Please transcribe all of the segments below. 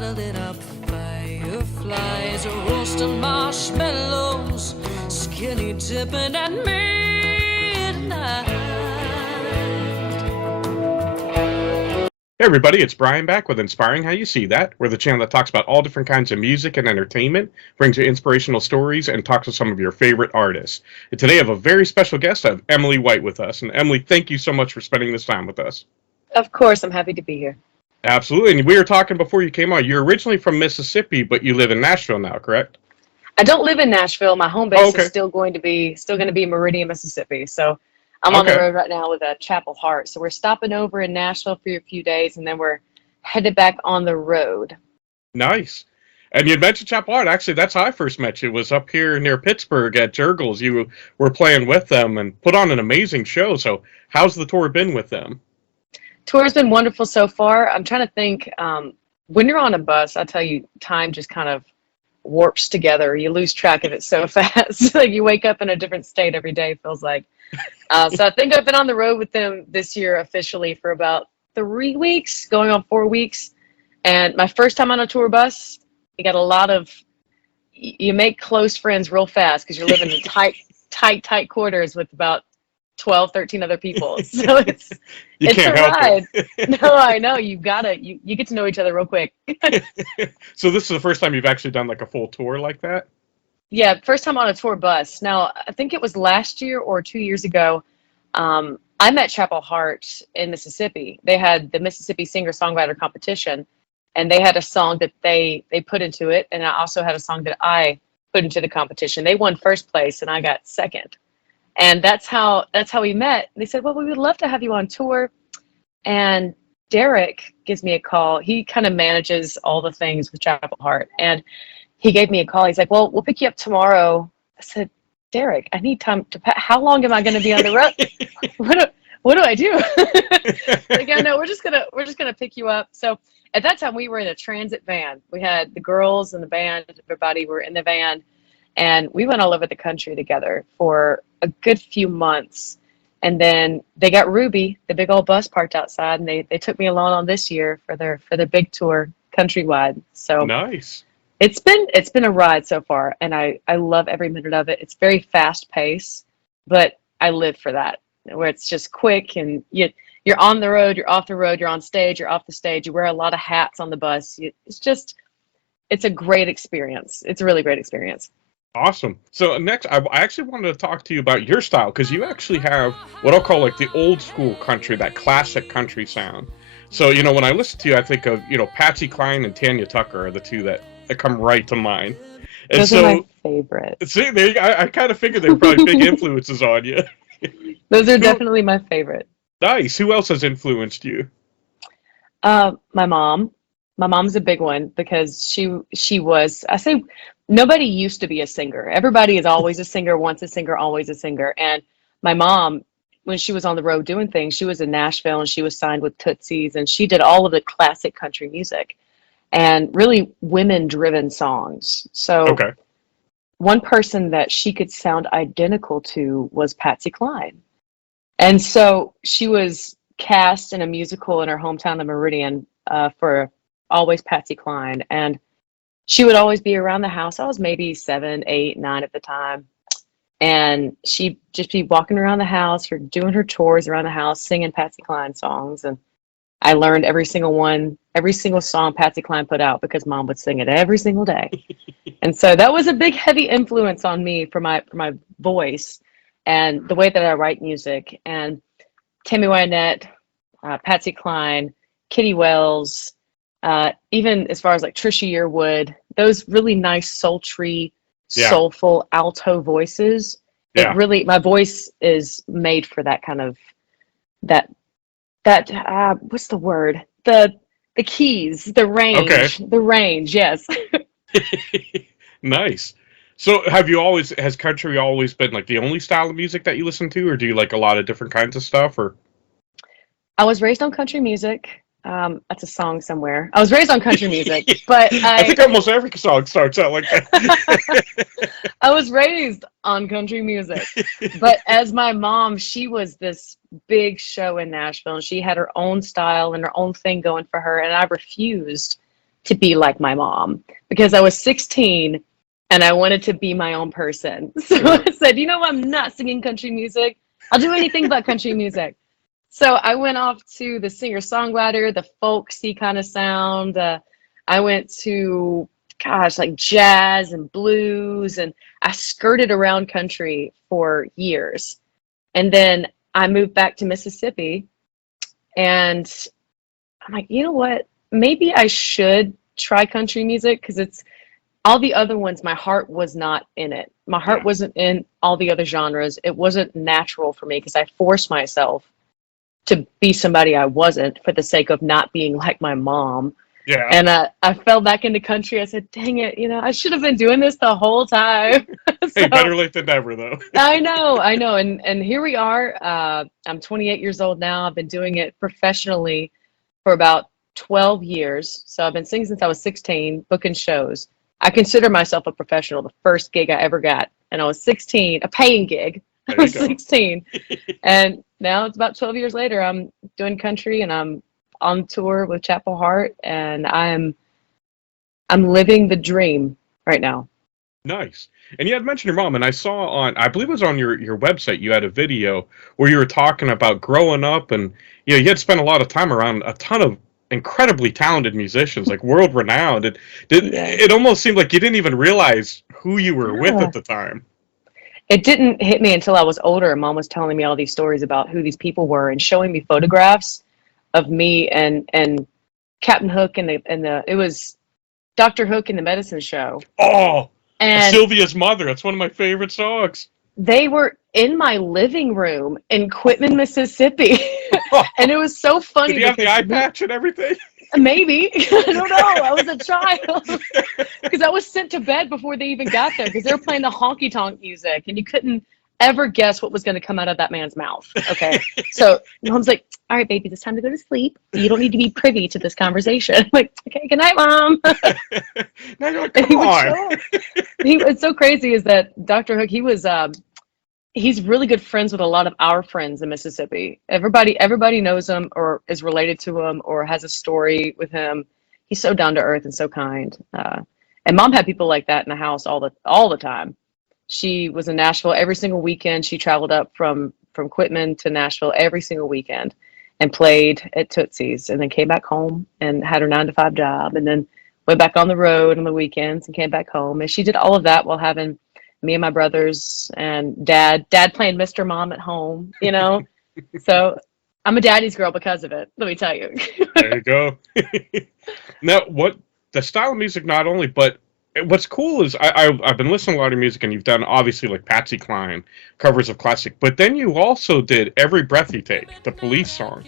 bottling up fireflies, roasting marshmallows, skinny dipping at midnight. Hey everybody, it's Brian back with Inspiring How You See That. We're the channel that talks about all different kinds of music and entertainment, brings you inspirational stories, and talks to some of your favorite artists. And today I have a very special guest. I have Emilywhite with us. And Emily, thank you so much for spending this time with us. Of course, I'm happy to be here. Absolutely. And we were talking before you came on. You're originally from Mississippi, but you live in Nashville now, correct? I don't live in Nashville. My home base is still going to be Meridian, Mississippi. So I'm on the road right now with a CHAPEL HART. So we're stopping over in Nashville for a few days, and then we're headed back on the road. Nice. And you mentioned CHAPEL HART. Actually, that's how I first met you. It was up here near Pittsburgh at Jurgles. You were playing with them and put on an amazing show. So how's the tour been with them? Tour's been wonderful so far. I'm trying to think. When you're on a bus, I tell you, time just kind of warps together. You lose track of it so fast. Like you wake up in a different state every day, feels like. So I think I've been on the road with them this year officially for about 3 weeks, going on 4 weeks. And my first time on a tour bus, you make close friends real fast because you're living in tight quarters with about 12, 13 other people. So it's a ride. No, I know. You get to know each other real quick. So this is the first time you've actually done like a full tour like that? Yeah, first time on a tour bus. Now, I think it was last year or 2 years ago. I met CHAPEL HART in Mississippi. They had the Mississippi Singer-Songwriter Competition, and they had a song that they put into it, and I also had a song that I put into the competition. They won first place, and I got second. And that's how we met. They said, well, we would love to have you on tour. And Derek gives me a call. He kind of manages all the things with CHAPEL HART. And he gave me a call. He's like, well, we'll pick you up tomorrow. I said, Derek, I need time to pack. How long am I going to be on the road? What do I do? Like, yeah, no, we're just gonna pick you up. So at that time we were in a transit van. We had the girls and the band, everybody were in the van, and we went all over the country together for a good few months. And then they got Ruby, the big old bus parked outside, and they took me along on this year for their big tour countrywide. So nice. It's been a ride so far, and I love every minute of it. It's very fast paced, but I live for that, where it's just quick and you're on the road, you're off the road, you're on stage, you're off the stage. You wear a lot of hats on the bus. It's a great experience. It's a really great experience. Awesome. So next, I actually wanted to talk to you about your style, because you actually have what I'll call like the old school country, that classic country sound. So, when I listen to you, I think of, Patsy Cline and Tanya Tucker are the two that come right to mind. And Those are my favorite. See, I kind of figured they were probably big influences on you. Those are definitely my favorite. Nice. Who else has influenced you? My mom. My mom's a big one because she was, I say, nobody used to be a singer. Everybody is always a singer, once a singer, always a singer. And my mom, when she was on the road doing things, she was in Nashville and she was signed with Tootsie's, and she did all of the classic country music and really women-driven songs. So one person that she could sound identical to was Patsy Cline. And so she was cast in a musical in her hometown of Meridian for Always Patsy Cline. And she would always be around the house. I was maybe 7, 8, 9 at the time. And she'd just be walking around the house or doing her chores around the house, singing Patsy Cline songs. And I learned every single song Patsy Cline put out because Mom would sing it every single day. And so that was a big, heavy influence on me for my voice and the way that I write music. And Tammy Wynette, Patsy Cline, Kitty Wells, even as far as like Trisha Yearwood, those really nice, sultry, soulful alto voices. It really, my voice is made for that kind of what's the word? The keys, the range, yes. Nice. So has country always been like the only style of music that you listen to, or do you like a lot of different kinds of stuff? Or I was raised on country music. That's a song somewhere. I was raised on country music, but I think almost every song starts out like that. I was raised on country music, but as my mom, she was this big show in Nashville, and she had her own style and her own thing going for her, and I refused to be like my mom because I was 16 and I wanted to be my own person. So Sure. I said, you know, I'm not singing country music. I'll do anything but country music. So I went off to the singer-songwriter, the folksy kind of sound. I went to, gosh, like jazz and blues, and I skirted around country for years. And then I moved back to Mississippi, and I'm like, you know what? Maybe I should try country music because it's all the other ones, my heart was not in it. My heart Yeah. wasn't in all the other genres. It wasn't natural for me because I forced myself to be somebody I wasn't for the sake of not being like my mom. Yeah. And I fell back into country. I said, dang it, you know, I should have been doing this the whole time. Hey, So, better late than never, though. I know. And here we are. I'm 28 years old now. I've been doing it professionally for about 12 years. So I've been singing since I was 16, booking shows. I consider myself a professional. The first gig I ever got, and I was 16, a paying gig. I There you was go. 16. And now it's about 12 years later, I'm doing country and I'm on tour with Chapel Heart, and I'm living the dream right now. Nice. And you had mentioned your mom, and I saw on, I believe it was on your website, you had a video where you were talking about growing up, and you had spent a lot of time around a ton of incredibly talented musicians, like world renowned. Yeah. It almost seemed like you didn't even realize who you were with Yeah. at the time. It didn't hit me until I was older. Mom was telling me all these stories about who these people were and showing me photographs of me and Captain Hook and the it was Dr. Hook in the medicine show. Oh, And Sylvia's Mother. That's one of my favorite songs. they were in my living room in Quitman, Mississippi. And it was so funny. Did you have the because eye patch and everything? maybe. I don't know. I was a child. Because I was sent to bed before they even got there because they were playing the honky tonk music and you couldn't ever guess what was going to come out of that man's mouth. Okay. So Mom's like, all right, baby, it's time to go to sleep. You don't need to be privy to this conversation. I'm like, okay, good night, Mom. Now you're like, And he come would on. It's so crazy is that Dr. Hook, he's really good friends with a lot of our friends in Mississippi. Everybody knows him or is related to him or has a story with him. He's so down to earth and so kind. And Mom had people like that in the house all the time. She was in Nashville every single weekend. She traveled up from Quitman to Nashville every single weekend and played at Tootsie's and then came back home and had her 9-to-5 job and then went back on the road on the weekends and came back home. And she did all of that while having me and my brothers and dad playing Mr. Mom at home, you know? So I'm a daddy's girl because of it, let me tell you. There you go. Now, what the style of music, not only, but what's cool is I've been listening to a lot of music, and you've done obviously like Patsy Cline covers of classic, but then you also did Every Breath You Take, the Police song.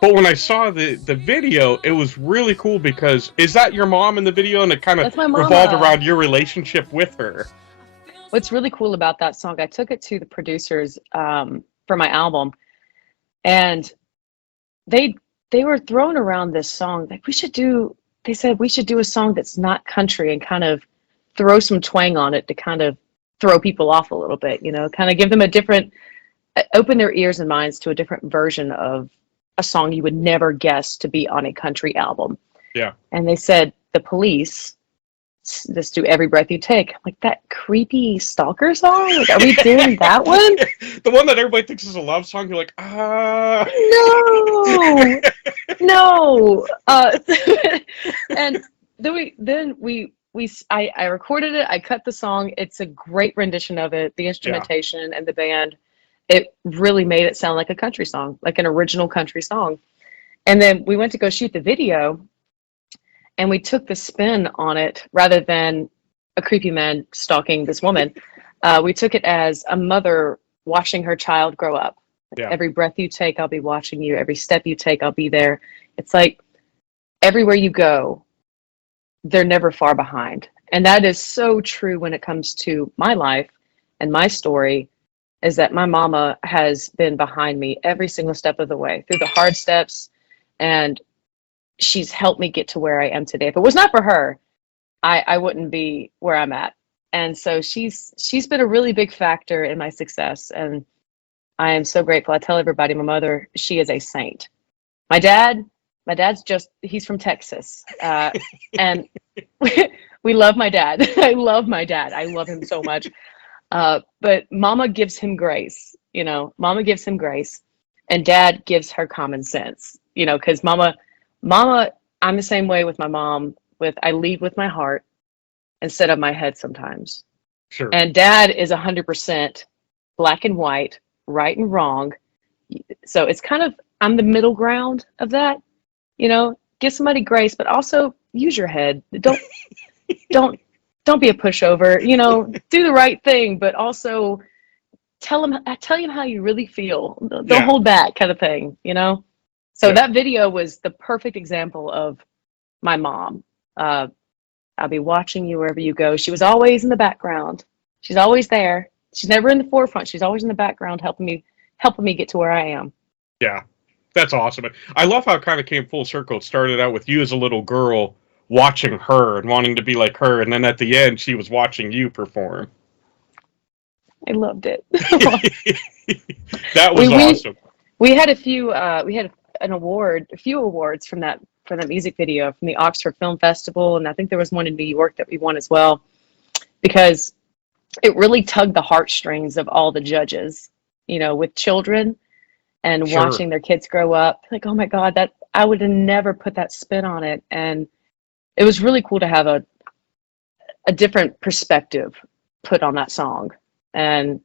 But when I saw the video, it was really cool because is that your mom in the video, and it kind of That's my mama. revolved around your relationship with her? What's really cool about that song, I took it to the producers for my album, and they were throwing around this song like they said we should do a song that's not country and kind of throw some twang on it to kind of throw people off a little bit, you know, kind of give them open their ears and minds to a different version of a song you would never guess to be on a country album. Yeah. And they said, The Police, let's do Every Breath You Take. I'm like, that creepy stalker song? Like, are we doing that one? The one that everybody thinks is a love song, you're like, ah. No, no. And then I recorded it. I cut the song. It's a great rendition of it. The instrumentation and the band, it really made it sound like a country song, like an original country song. And then we went to go shoot the video, and we took the spin on it rather than a creepy man stalking this woman. We took it as a mother watching her child grow up. Yeah. Every breath you take, I'll be watching you. Every step you take, I'll be there. It's like everywhere you go, they're never far behind. And that is so true when it comes to my life and my story, is that my mama has been behind me every single step of the way through the hard steps, and she's helped me get to where I am today. If it was not for her, I wouldn't be where I'm at. And so she's been a really big factor in my success, and I am so grateful. I tell everybody, my mother, she is a saint. My dad, My dad's he's from Texas. And we love my dad. I love my dad. I love him so much. But mama gives him grace, mama gives him grace, and dad gives her common sense, because mama, I'm the same way with my mom. I lead with my heart instead of my head sometimes. Sure. And dad is 100% black and white, right and wrong. So it's kind of, I'm the middle ground of that, give somebody grace, but also use your head. Don't be a pushover, do the right thing, but also tell him how you really feel. Don't hold back, kind of thing, So that video was the perfect example of my mom. I'll be watching you wherever you go. She was always in the background. She's always there. She's never in the forefront. She's always in the background, helping me get to where I am. Yeah, that's awesome. I love how it kind of came full circle. It started out with you as a little girl watching her and wanting to be like her, and then at the end, she was watching you perform. I loved it. That was awesome. We had a few awards from that music video from the Oxford Film Festival, and I think there was one in New York that we won as well, because it really tugged the heartstrings of all the judges, with children and Sure. watching their kids grow up. Like, oh my God, that I would have never put that spin on it, and it was really cool to have a different perspective put on that song, and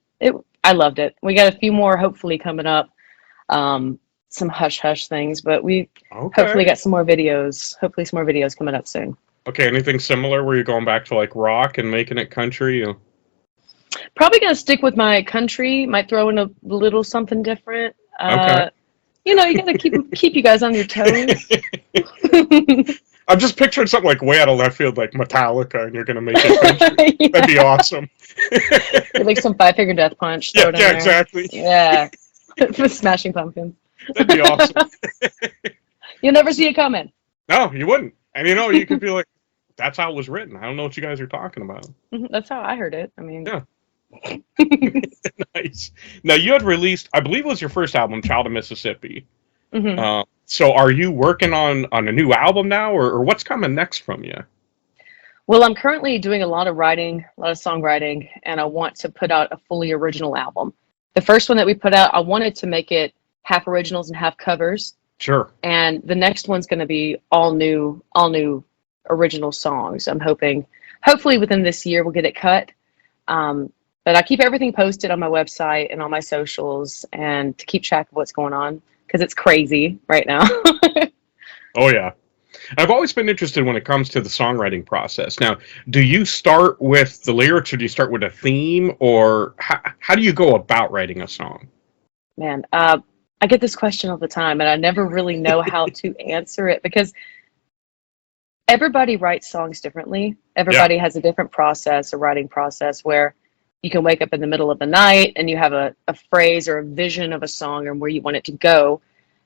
I loved it. We got a few more hopefully coming up. Some hush hush things, but we hopefully got some more videos. Hopefully some more videos coming up soon. Okay, anything similar where you're going back to like rock and making it country? Probably gonna stick with my country. Might throw in a little something different. Okay. You gotta keep you guys on your toes. I'm just picturing something like way out of left field, like Metallica, and you're gonna make it country. Yeah. That'd be awesome. Like some Five Finger Death Punch. Yeah, exactly. Yeah. Smashing Pumpkins. That'd be awesome. You'll never see it coming. No, you wouldn't. And you could be like, that's how it was written. I don't know what you guys are talking about. That's how I heard it. I mean, yeah. Nice. Now, you had released, I believe it was your first album, Child of Mississippi. Mm-hmm. So are you working on a new album now, or what's coming next from you? Well, I'm currently doing a lot of writing, a lot of songwriting, and I want to put out a fully original album. The first one that we put out, I wanted to make it half originals and half covers. Sure. And the next one's going to be all new original songs. I'm hopefully within this year we'll get it cut. But I keep everything posted on my website and on my socials, and to keep track of what's going on, because it's crazy right now. Oh, yeah. I've always been interested when it comes to the songwriting process. Now, do you start with the lyrics, or do you start with a theme, or how do you go about writing a song? Man, I get this question all the time, and I never really know how to answer it, because everybody writes songs differently. Everybody has a different process, a writing process, where you can wake up in the middle of the night and you have a phrase or a vision of a song and where you want it to go,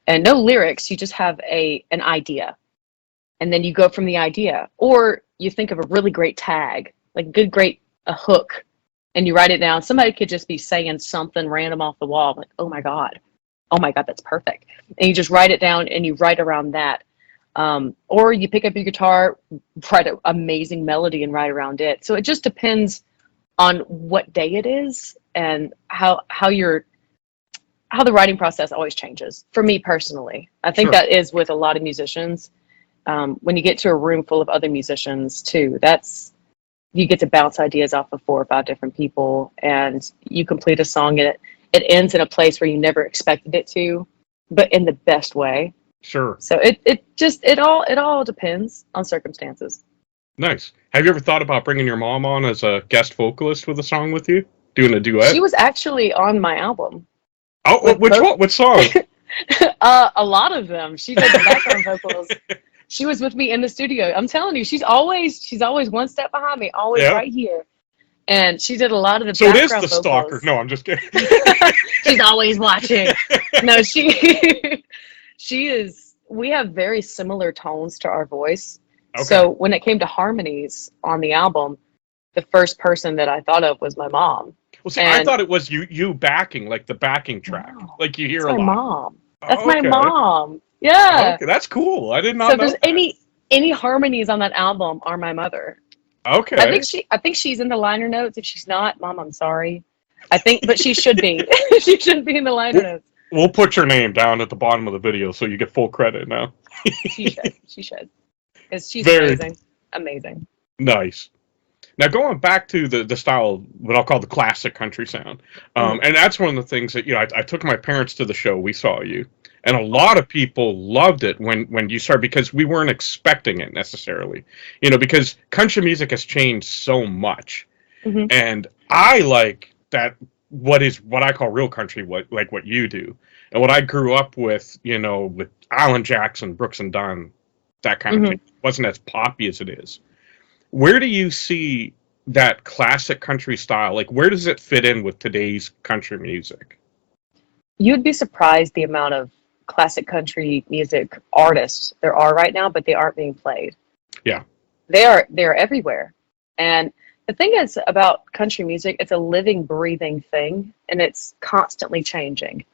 and no lyrics. You just have an idea, and then you go from the idea, or you think of a really great tag, like a hook, and you write it down. Somebody could just be saying something random off the wall, like, oh my God, that's perfect. And you just write it down and you write around that. Or you pick up your guitar, write an amazing melody and write around it. So it just depends on what day it is, and how the writing process always changes. For me personally, I think that is with a lot of musicians. When you get to a room full of other musicians too, you get to bounce ideas off of 4 or 5 different people, and you complete a song, and it ends in a place where you never expected it to, but in the best way. Sure. So it all depends on circumstances. Nice. Have you ever thought about bringing your mom on as a guest vocalist with a song with you, doing a duet? She was actually on my album. Oh, which one? Which song? A lot of them. She did the background vocals. She was with me in the studio. I'm telling you, she's always one step behind me, always right here. And she did a lot of the background vocals. So it is the stalker. No, I'm just kidding. She's always watching. No, she is. We have very similar tones to our voice. Okay. So when it came to harmonies on the album, the first person that I thought of was my mom. Well, see, I thought it was you backing, like the backing track. No, like you hear a lot. Mom. That's my mom. Yeah. Okay, that's cool. I did So not if know there's that. any harmonies on that album are my mother. Okay. I think she's in the liner notes. If she's not, Mom, I'm sorry. But she should be. She should be in the liner We'll, notes. we'll put your name down at the bottom of the video so you get full credit now. She should. She should. Because she's Very amazing. Amazing. nice. Now going back to the style, what I'll call the classic country sound, Mhm. and that's one of the things that I took my parents to the show. We saw you, and a lot of people loved it when you started because we weren't expecting it necessarily, because country music has changed so much, Mhm. and I like that what I call real country, what you do, and what I grew up with, with Alan Jackson, Brooks and Dunn, that kind of thing. Mhm. It wasn't as poppy as it is. Where do you see that classic country style? Like, where does it fit in with today's country music? You'd be surprised the amount of classic country music artists there are right now, but they aren't being played. Yeah, They're everywhere. And the thing is about country music, it's a living, breathing thing, and it's constantly changing.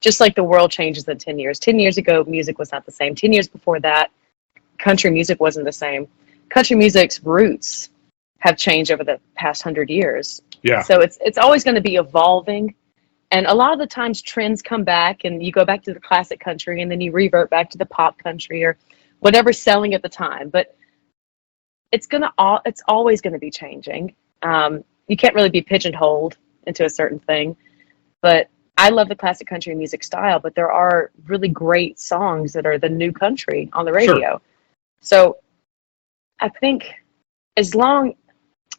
Just like the world changes in 10 years. 10 years ago, music was not the same. 10 years before that, country music wasn't the same. Country music's roots have changed over the past 100 years. yeah, So it's always going to be evolving. And a lot of the times trends come back and you go back to the classic country and then you revert back to the pop country or whatever's selling at the time. But it's always gonna be changing. You can't really be pigeonholed into a certain thing. But I love the classic country music style, but there are really great songs that are the new country on the sure. radio. So I think as long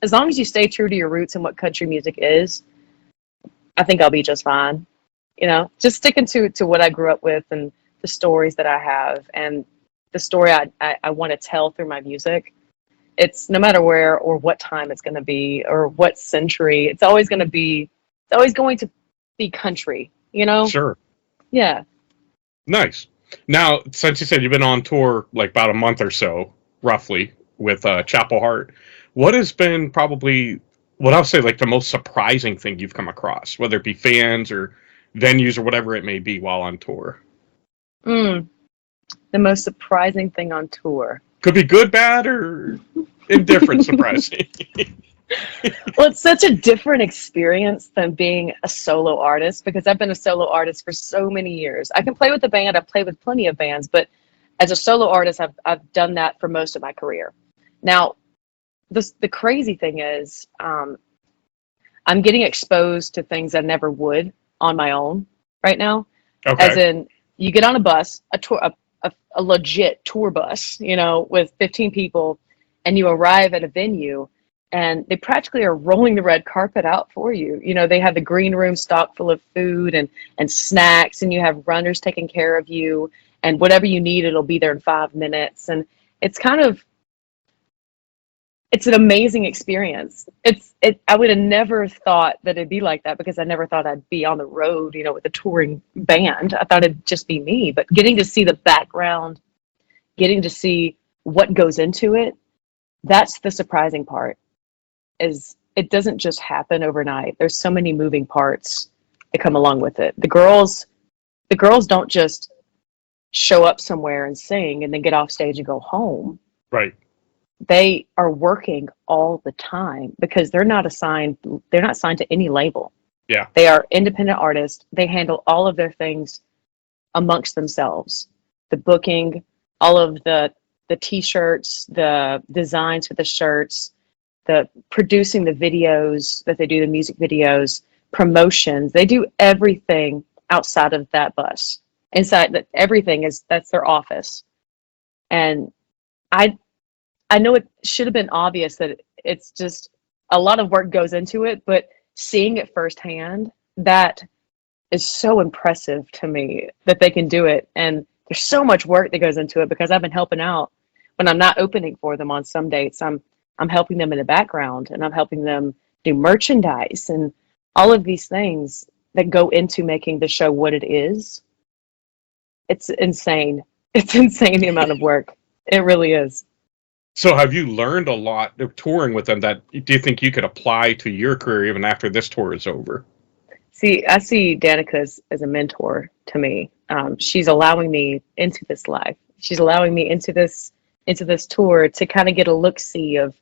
as you stay true to your roots and what country music is, I think I'll be just fine. Just sticking to what I grew up with and the stories that I have and the story I want to tell through my music. It's no matter where or what time it's going to be or what century, it's always going to be country, Sure. Yeah. Nice. Now, since you said you've been on tour like about a month or so, roughly, with Chapel Hart, what has been probably what I'll say like the most surprising thing you've come across, whether it be fans or venues or whatever it may be while on tour? The most surprising thing on tour. Could be good, bad, or indifferent surprising. Well, it's such a different experience than being a solo artist because I've been a solo artist for so many years. I can play with a band, I've played with plenty of bands, but as a solo artist, I've done that for most of my career. Now, the crazy thing is, I'm getting exposed to things I never would on my own right now. As Okay. in, you get on a bus, a legit tour bus, with 15 people, and you arrive at a venue, and they practically are rolling the red carpet out for you. They have the green room stocked full of food and snacks, and you have runners taking care of you, and whatever you need, it'll be there in 5 minutes. And it's it's an amazing experience. I would have never thought that it'd be like that because I never thought I'd be on the road, with a touring band. I thought it'd just be me, but getting to see the background, getting to see what goes into it, that's the surprising part. Is it doesn't just happen overnight. There's so many moving parts that come along with it. The girls don't just show up somewhere and sing and then get off stage and go home. Right. They are working all the time because they're not signed to any label. Yeah. They are independent artists. They handle all of their things amongst themselves. The booking, all of the t-shirts, the designs for the shirts, the producing the videos that they do, the music videos, promotions. They do everything outside of that bus. Inside that, that's their office. And I know it should have been obvious that it's just a lot of work goes into it, but seeing it firsthand, that is so impressive to me that they can do it. And there's so much work that goes into it because I've been helping out when I'm not opening for them on some dates. I'm helping them in the background and I'm helping them do merchandise and all of these things that go into making the show what it is. It's insane. It's insane the amount of work. It really is. So have you learned a lot of touring with them that do you think you could apply to your career even after this tour is over? See, I see Danica as a mentor to me. she's allowing me into this life. She's allowing me into this tour to kind of get a look-see of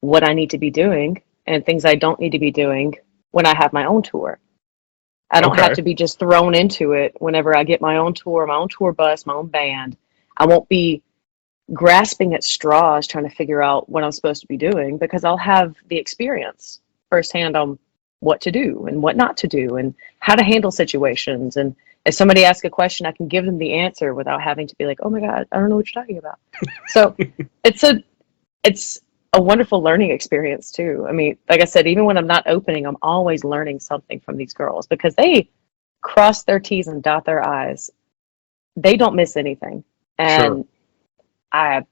what I need to be doing and things I don't need to be doing when I have my own tour. I don't have to be just thrown into it whenever I get my own tour bus, my own band. I won't be grasping at straws trying to figure out what I'm supposed to be doing, because I'll have the experience firsthand on what to do and what not to do and how to handle situations. And if somebody asks a question, I can give them the answer without having to be like, oh my God, I don't know what you're talking about. So it's a wonderful learning experience too. I mean, like I said, even when I'm not opening, I'm always learning something from these girls, because they cross their T's and dot their I's. They don't miss anything. And I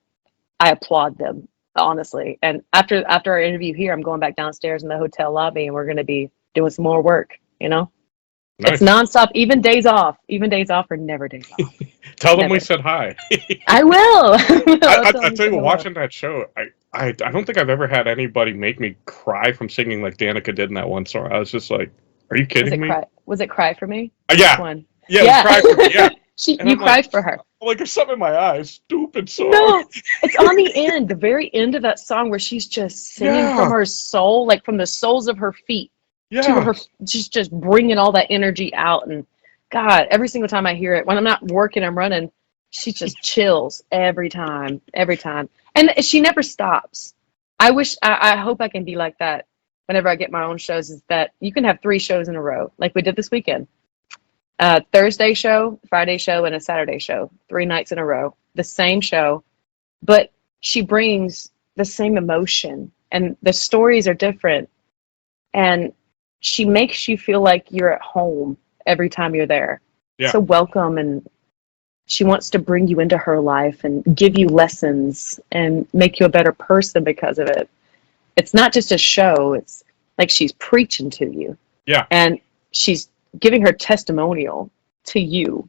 applaud them, honestly. And after our interview here, I'm going back downstairs in the hotel lobby, and we're going to be doing some more work, you know? Nice. It's nonstop, even days off. Even days off are never days off. Tell them we said hi. I will. I tell you, watching that show, I don't think I've ever had anybody make me cry from singing like Danica did in that one song. I was just like, are you kidding me? Was it Cry for Me? Yeah. One? Yeah, it was Cry for Me, yeah. You cried for her. Like, there's something in my eyes. Stupid song. No, it's on the end, the very end of that song, where she's just singing from her soul, like from the soles of her feet to her. She's just bringing all that energy out. And God, every single time I hear it, when I'm not working, I'm running, she just chills every time. And she never stops. I hope I can be like that whenever I get my own shows, is that you can have 3 shows in a row, like we did this weekend. Thursday show, Friday show, and a Saturday show, 3 nights in a row, the same show, but she brings the same emotion, and the stories are different, and she makes you feel like you're at home every time you're there. So welcome, and she wants to bring you into her life and give you lessons and make you a better person because of it. It's not just a show, it's like she's preaching to you. And she's giving her testimonial to you.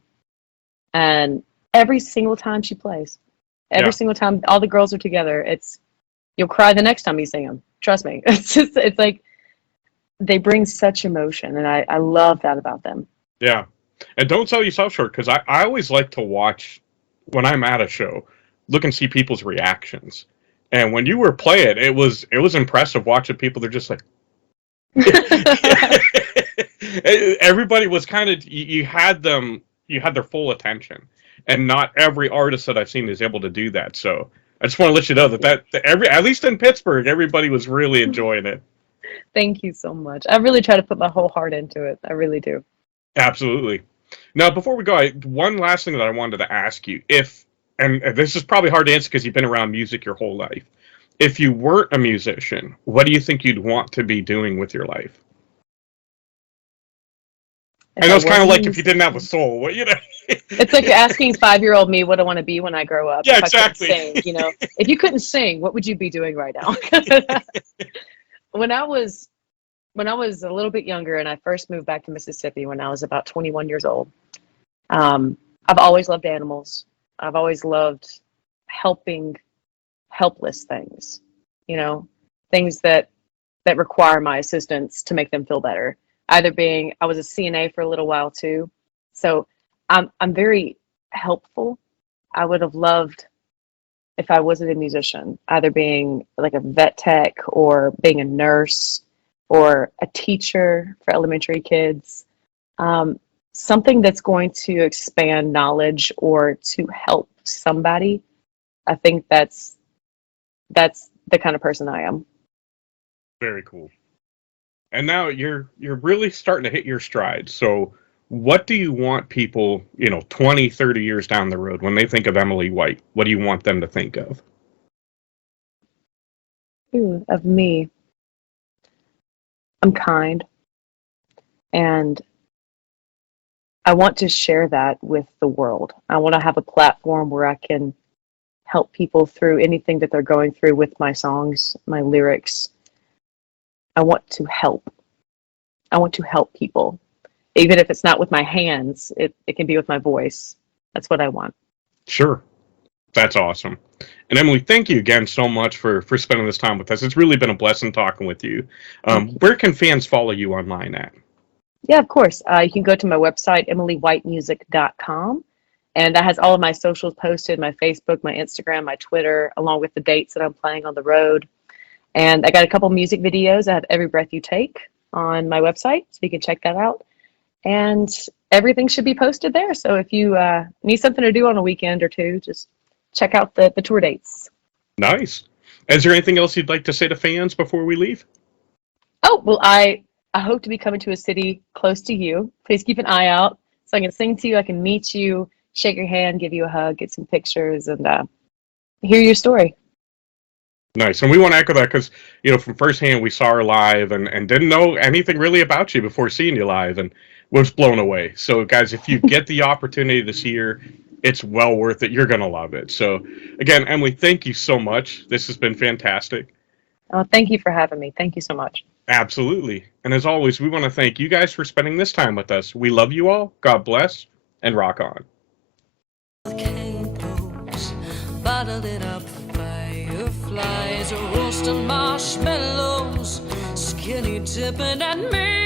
And every single time she plays, every single time all the girls are together, you'll cry the next time you sing them. Trust me. It's like they bring such emotion, and I love that about them. Yeah. And don't sell yourself short, because I always like to watch, when I'm at a show, look and see people's reactions. And when you were playing, it was impressive watching people. They're just like, everybody was kind of, you had their full attention, and not every artist that I've seen is able to do that. So I just want to let you know that at least in Pittsburgh, everybody was really enjoying it. Thank you so much. I really try to put my whole heart into it. I really do. Absolutely. Now, before we go, one last thing that I wanted to ask you, and this is probably hard to answer because you've been around music your whole life. If you weren't a musician, what do you think you'd want to be doing with your life? I know it's kind of like if you didn't have a soul, what, you know? It's like asking 5-year-old me what I want to be when I grow up. Yeah, if exactly. I couldn't sing, you know, if you couldn't sing, what would you be doing right now? When I was a little bit younger and I first moved back to Mississippi when I was about 21 years old, I've always loved animals. I've always loved helping helpless things, you know, things that require my assistance to make them feel better. I was a CNA for a little while too. So I'm very helpful. I would have loved, if I wasn't a musician, either being like a vet tech or being a nurse or a teacher for elementary kids. Something that's going to expand knowledge or to help somebody. I think that's the kind of person I am. Very cool. And now you're really starting to hit your stride. So what do you want people, 20, 30 years down the road, when they think of Emily White, what do you want them to think of? Of me. I'm kind. And I want to share that with the world. I want to have a platform where I can help people through anything that they're going through with my songs, my lyrics. I want to help. I want to help people. Even if it's not with my hands, it can be with my voice. That's what I want. Sure. That's awesome. And Emily, thank you again so much for spending this time with us. It's really been a blessing talking with you. Where can fans follow you online at? Yeah, of course. You can go to my website, emilywhitemusic.com, and that has all of my socials posted, my Facebook, my Instagram, my Twitter, along with the dates that I'm playing on the road. And I got a couple music videos. I have Every Breath You Take on my website, so you can check that out. And everything should be posted there. So if you need something to do on a weekend or two, just check out the tour dates. Nice. Is there anything else you'd like to say to fans before we leave? Oh, well, I hope to be coming to a city close to you. Please keep an eye out so I can sing to you, I can meet you, shake your hand, give you a hug, get some pictures, and hear your story. Nice. And we want to echo that because, from firsthand, we saw her live and didn't know anything really about you before seeing you live and was blown away. So, guys, if you get the opportunity to see her, it's well worth it. You're going to love it. So, again, Emily, thank you so much. This has been fantastic. Oh, thank you for having me. Thank you so much. Absolutely. And as always, we want to thank you guys for spending this time with us. We love you all. God bless and rock on. Capos, bottling up fireflies, roasting marshmallows, skinny dipping at me.